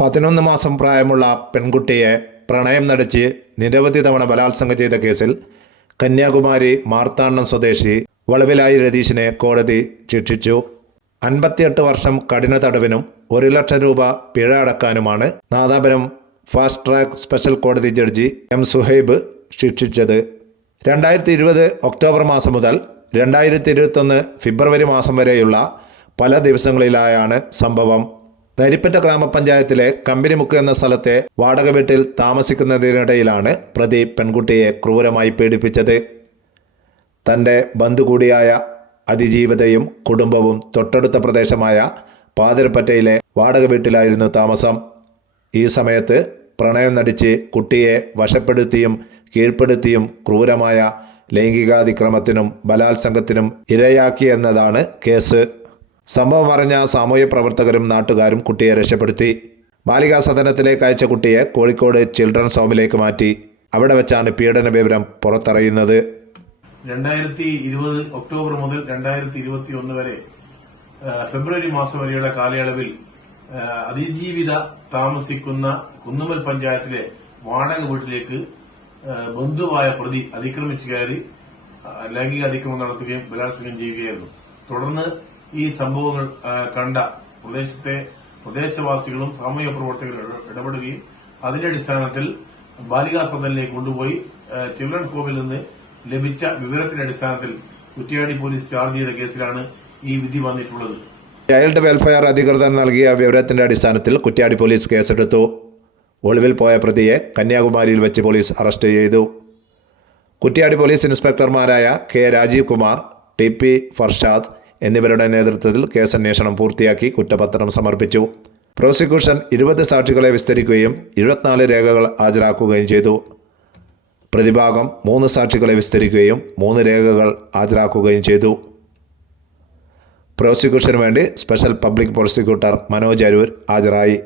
പതിനൊന്ന് മാസം പ്രായമുള്ള പെൺകുട്ടിയെ പ്രണയം നടിച്ച് നിരവധി തവണ ബലാത്സംഗം ചെയ്ത കേസിൽ കന്യാകുമാരി മാർത്താണ്ഡം സ്വദേശി വളവിലായി രതീഷിനെ കോടതി ശിക്ഷിച്ചു. അൻപത്തിയെട്ട് വർഷം കഠിന തടവിനും ഒരു ലക്ഷം രൂപ പിഴ അടക്കാനുമാണ് നാദാപുരം ഫാസ്റ്റ് ട്രാക്ക് സ്പെഷ്യൽ കോടതി ജഡ്ജി എം സുഹൈബ് ശിക്ഷിച്ചത്. രണ്ടായിരത്തി ഇരുപത് ഒക്ടോബർ മാസം മുതൽ രണ്ടായിരത്തി ഇരുപത്തൊന്ന് ഫെബ്രുവരി മാസം വരെയുള്ള പല ദിവസങ്ങളിലായാണ് സംഭവം. നരിപ്പറ്റ ഗ്രാമപഞ്ചായത്തിലെ കമ്പനിമുക്ക് എന്ന സ്ഥലത്തെ വാടക വീട്ടിൽ താമസിക്കുന്നതിനിടയിലാണ് പ്രതി പെൺകുട്ടിയെ ക്രൂരമായി പീഡിപ്പിച്ചത്. തന്റെ ബന്ധു കൂടിയായ അതിജീവിതയും കുടുംബവും തൊട്ടടുത്ത പ്രദേശമായ പാതിരപ്പറ്റയിലെ വാടക വീട്ടിലായിരുന്നു താമസം. ഈ സമയത്ത് പ്രണയം നടിച്ച് കുട്ടിയെ വശപ്പെടുത്തിയും കീഴ്പ്പെടുത്തിയും ക്രൂരമായ ലൈംഗികാതിക്രമത്തിനും ബലാത്സംഗത്തിനും ഇരയാക്കിയെന്നതാണ് കേസ്. സംഭവം അറിഞ്ഞ സാമൂഹ്യ പ്രവർത്തകരും നാട്ടുകാരും കുട്ടിയെ രക്ഷപ്പെടുത്തി. ബാലികാ സദനത്തിലേക്ക് അയച്ച കുട്ടിയെ കോഴിക്കോട് ചിൽഡ്രൻസ് ഹോമിലേക്ക് മാറ്റി. അവിടെ വെച്ചാണ് പീഡന വിവരം പുറത്തറിയുന്നത്. രണ്ടായിരത്തി ഇരുപത് ഒക്ടോബർ മുതൽ രണ്ടായിരത്തി ഇരുപത്തി ഒന്ന് വരെ ഫെബ്രുവരി മാസം വരെയുള്ള കാലയളവിൽ അതിജീവിത താമസിക്കുന്ന കുന്നുമൽ പഞ്ചായത്തിലെ വാടക വീട്ടിലേക്ക് ബന്ധുവായ പ്രതി അതിക്രമിച്ചു കയറി ലൈംഗിക അതിക്രമം നടത്തുകയും ബലാത്സംഗം ചെയ്യുകയായിരുന്നു. തുടർന്ന് ഈ സംഭവങ്ങൾ കണ്ട പ്രദേശത്തെ പ്രദേശവാസികളും സാമൂഹ്യ പ്രവർത്തകരും ഇട- ഇടപെടുകയും അതിന്റെ അടിസ്ഥാനത്തിൽ ബാലികാ സദനിലേക്ക് കൊണ്ടുപോയി ചിൽഡ്രൻ ഹോമിൽ നിന്ന് ലഭിച്ച വിവരത്തിന്റെ അടിസ്ഥാനത്തിൽ കുറ്റ്യാടി പോലീസ് ചാർജ് ചെയ്ത കേസിലാണ് ഈ വിധി വന്നിട്ടുള്ളത്. ചൈൽഡ് വെൽഫെയർ അധികൃതർ നൽകിയ വിവരത്തിന്റെ അടിസ്ഥാനത്തിൽ കുറ്റ്യാടി പോലീസ് കേസെടുത്തു. ഒളിവിൽ പോയ പ്രതിയെ കന്യാകുമാരിയിൽ വെച്ച് പോലീസ് അറസ്റ്റ് ചെയ്തു. Kuttiadi police ഇൻസ്പെക്ടർമാരായ K Rajeev Kumar T P Farshad എന്നിവരുടെ നേതൃത്വത്തിൽ കേസന്വേഷണം പൂർത്തിയാക്കി കുറ്റപത്രം സമർപ്പിച്ചു. പ്രോസിക്യൂഷൻ ഇരുപത് സാക്ഷികളെ വിസ്തരിക്കുകയും ഇരുപത്തിനാല് രേഖകൾ ഹാജരാക്കുകയും ചെയ്തു. പ്രതിഭാഗം മൂന്ന് സാക്ഷികളെ വിസ്തരിക്കുകയും മൂന്ന് രേഖകൾ ഹാജരാക്കുകയും ചെയ്തു. പ്രോസിക്യൂഷന് വേണ്ടി special public prosecutor Manoj Arur ഹാജരായി.